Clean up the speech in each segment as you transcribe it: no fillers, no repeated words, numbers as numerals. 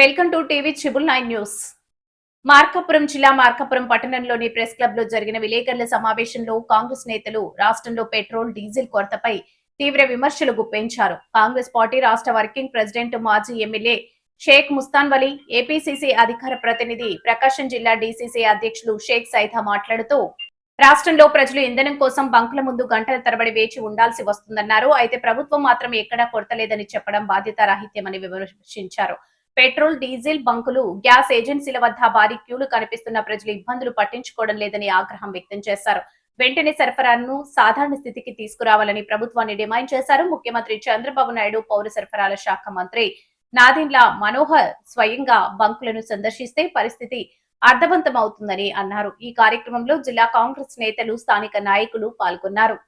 Welcome to TV triple 9 news. Markapuram జిల్లా మార్కాపురం పట్టణంలోని press club లో జరిగిన విలేకరుల సమావేశంలో కాంగ్రెస్ నేతలు రాష్ట్రంలో పెట్రోల్ డీజిల్ కొరతపై తీవ్ర విమర్శలు గుప్పించారు. కాంగ్రెస్ పార్టీ రాష్ట్ర వర్కింగ్ ప్రెసిడెంట్ మాజీ ఎమ్మెల్యే షేక్ ముస్తాన్ వలీ, ఏపీసీసీ అధికార ప్రతినిధి ప్రకాశం జిల్లా డీసీసీ అధ్యక్షులు షేక్ సైదా మాట్లాడుతూ రాష్ట్రంలో ప్రజలు ఇంధనం కోసం బంకుల ముందు గంటల తరబడి వేచి ఉండాల్సి వస్తుందన్నారు. అయితే ప్రభుత్వం మాత్రం ఎక్కడా కొరత లేదని చెప్పడం బాధ్యతారాహిత్యమని విమర్శించారు. పెట్రోల్ డీజిల్ బంకులు గ్యాస్ ఏజెన్సీల వద్ద భారీ క్యూలు కనిపిస్తున్న ప్రజలు ఇబ్బందులు పట్టించుకోవడం లేదని ఆగ్రహం వ్యక్తం చేశారు. వెంటనే సరఫరాను సాధారణ స్థితికి తీసుకురావాలని ప్రభుత్వాన్ని డిమాండ్ చేశారు. ముఖ్యమంత్రి చంద్రబాబు నాయుడు, పౌర సరఫరాల శాఖ మంత్రి నాదెండ్ల మనోహర్ స్వయంగా బంకులను సందర్శిస్తే పరిస్థితి అర్థవంతమవుతుందని అన్నారు. ఈ కార్యక్రమంలో జిల్లా కాంగ్రెస్ నేతలు, స్థానిక నాయకులు పాల్గొన్నారు.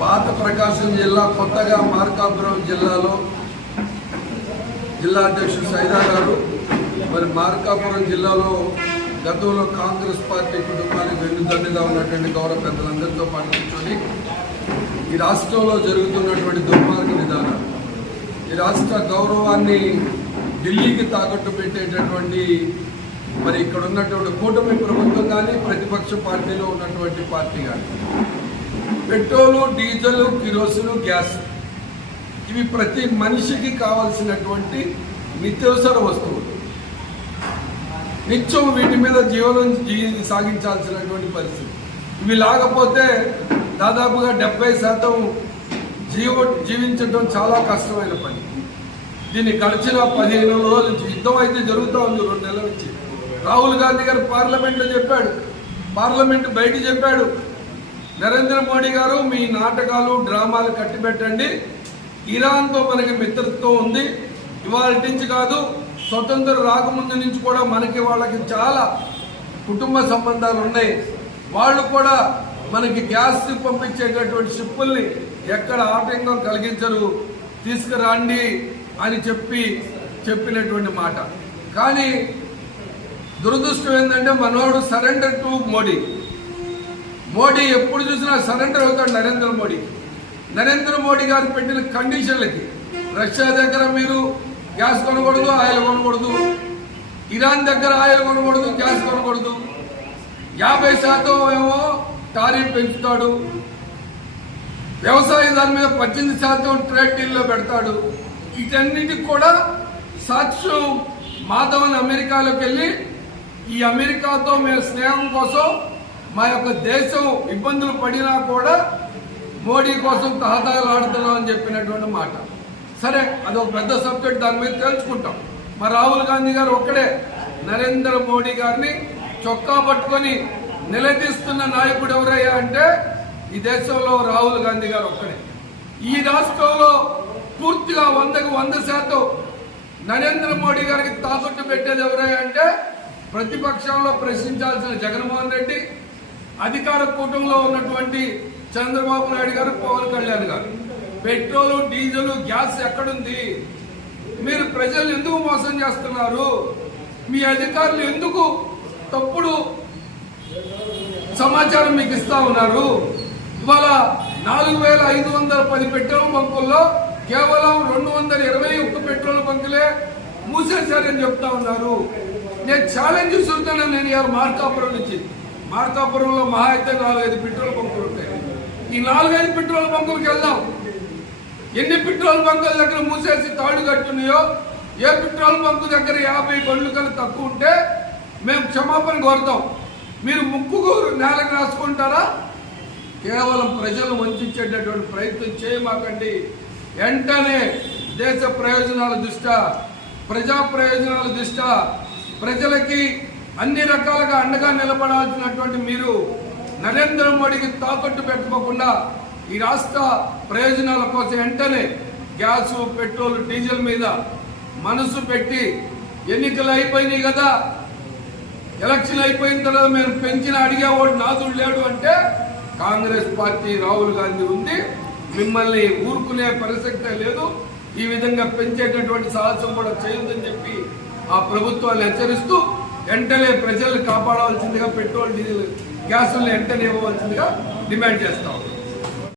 పాత ప్రకాశం జిల్లా, కొత్తగా మార్కాపురం జిల్లాలో జిల్లా అధ్యక్షుడు సైదా గారు, మరి మార్కాపురం జిల్లాలో గతంలో కాంగ్రెస్ పార్టీ కుటుంబానికి వెన్నుదన్నుగా ఉన్నటువంటి గౌరవ పెద్దలందరితో పాటు కూర్చొని ఈ రాష్ట్రంలో జరుగుతున్నటువంటి దుర్మార్గ విధానాలు, ఈ రాష్ట్ర గౌరవాన్ని ఢిల్లీకి తాకట్టు పెట్టేటటువంటి మరి ఇక్కడ ఉన్నటువంటి కూటమి ప్రభుత్వం కానీ, ప్రతిపక్ష పార్టీలో ఉన్నటువంటి పార్టీ కానీ, పెట్రోలు, డీజిల్, కిరోసిన్, గ్యాస్ ఇవి ప్రతి మనిషికి కావాల్సినటువంటి నిత్యావసర వస్తువులు. నిత్యం వీటి మీద జీవనం సాగించాల్సినటువంటి పరిస్థితి. ఇవి లేకపోతే దాదాపుగా 70% జీవించడం చాలా కష్టమైన పని. దీన్ని గడిచిన 15 రోజుల నుంచి యుద్ధం అయితే జరుగుతూ ఉంది. 2 నెలల నుంచి రాహుల్ గాంధీ గారు పార్లమెంట్లో చెప్పాడు, పార్లమెంట్ బయట చెప్పాడు, నరేంద్ర మోడీ గారు మీ నాటకాలు, డ్రామాలు కట్టిపెట్టండి, ఇరాన్తో మనకి మిత్రత్వం ఉంది, ఇవాళ నుంచి కాదు స్వతంత్రం రాకముందు నుంచి కూడా మనకి వాళ్ళకి చాలా కుటుంబ సంబంధాలు ఉన్నాయి, వాళ్ళు కూడా మనకి గ్యాస్ పంపించేటటువంటి షిప్పుల్ని ఎక్కడ ఆటంకం కలిగించరు, తీసుకురండి అని చెప్పినటువంటి మాట. కానీ దురదృష్టం ఏంటంటే మనోడు సరెండర్ టు మోడీ ఎప్పుడు చూసినా సరెండర్ అవుతాడు నరేంద్ర మోడీ గారు పెట్టిన కండిషన్లకి. రష్యా దగ్గర మీరు గ్యాస్ కొనకూడదు, ఆయిల్ కొనకూడదు, ఇరాన్ దగ్గర ఆయిల్ కొనకూడదు, గ్యాస్ కొనకూడదు, 50% ఏమో టారిఫ్ పెంచుతాడు, వ్యవసాయ దాని మీద 18% ట్రేడ్ డీల్లో పెడతాడు. వీటన్నిటికి కూడా సాక్ష్యం మాధవన్ అమెరికాలోకి వెళ్ళి ఈ అమెరికాతో మేము స్నేహం కోసం మా యొక్క దేశం ఇబ్బందులు పడినా కూడా మోడీ కోసం తహతహలాడుతున్నాం అని చెప్పినటువంటి మాట. సరే, అదొక పెద్ద సబ్జెక్ట్, దాని మీద తెలుసుకుంటాం. మరి రాహుల్ గాంధీ గారు ఒక్కడే నరేంద్ర మోడీ గారిని చొక్కా పట్టుకొని నిలదీస్తున్న నాయకుడు ఎవరయ్యా అంటే ఈ దేశంలో రాహుల్ గాంధీ గారు ఒక్కడే. ఈ రాష్ట్రంలో పూర్తిగా 100కు 100% నరేంద్ర మోడీ గారికి తాకట్టు పెట్టేది ఎవరయ్యా అంటే ప్రతిపక్షంలో ప్రశ్నించాల్సిన జగన్మోహన్ రెడ్డి, అధికార కూటమిలో ఉన్నటువంటి చంద్రబాబు నాయుడు గారు, పవన్ కళ్యాణ్ గారు. పెట్రోలు, డీజిల్, గ్యాస్ ఎక్కడుంది? మీరు ప్రజలు ఎందుకు మోసం చేస్తున్నారు? మీ అధికారులు ఎందుకు తప్పుడు సమాచారం మీకు ఇస్తా ఉన్నారు? ఇవాళ 4510 పెట్రోల్ బంకుల్లో కేవలం 221 పెట్రోల్ బంకులే మూసేశారని చెప్తా ఉన్నారు. నేను ఛాలెంజ్ చూస్తున్నాను. నేను ఇవాళ మార్కాపురం నుంచి, మార్కాపురంలో మహా అయితే 4-5 పెట్రోల్ బంకులు ఉంటాయి. ఈ 4-5 పెట్రోల్ బంకులకు వెళ్దాం. ఎన్ని పెట్రోల్ బంకుల దగ్గర మూసేసి తాడు కట్టున్నాయో, ఏ పెట్రోల్ బంకు దగ్గర 50 బండ్లు కన్నా తక్కువ ఉంటే మేము క్షమాపణ కోరుతాం. మీరు ముక్కుకు నేలకు రాసుకుంటారా? కేవలం ప్రజలు వంచేటటువంటి ప్రయత్నం చేయమాకండి. వెంటనే దేశ ప్రయోజనాల దృష్ట్యా, ప్రజా ప్రయోజనాల దృష్ట్యా ప్రజలకి అన్ని రకాలుగా అండగా నిలబడాల్సినటువంటి మీరు నరేంద్ర మోడీకి తాకట్టు పెట్టుకోకుండా ఈ రాష్ట్ర ప్రయోజనాల కోసం వెంటనే గ్యాస్, పెట్రోల్, డీజిల్ మీద మనసు పెట్టి ఎన్నికలు అయిపోయినాయి కదా, ఎలక్షన్ అయిపోయిన తర్వాత మేము పెంచిన అడిగేవాడు నాదుడు లేడు అంటే కాంగ్రెస్ పార్టీ రాహుల్ గాంధీ ఉంది. మిమ్మల్ని ఊరుకునే పరిస్థితి లేదు. ఈ విధంగా పెంచేటటువంటి సాహసం కూడా చేయొద్దని చెప్పి ఆ ప్రభుత్వాన్ని హెచ్చరిస్తూ వెంటనే ప్రజల్ని కాపాడవలసిందిగా పెట్రోల్ డీజిల్ గ్యాసులను వెంటనే ఇవ్వవలసిందిగా డిమాండ్ చేస్తాం.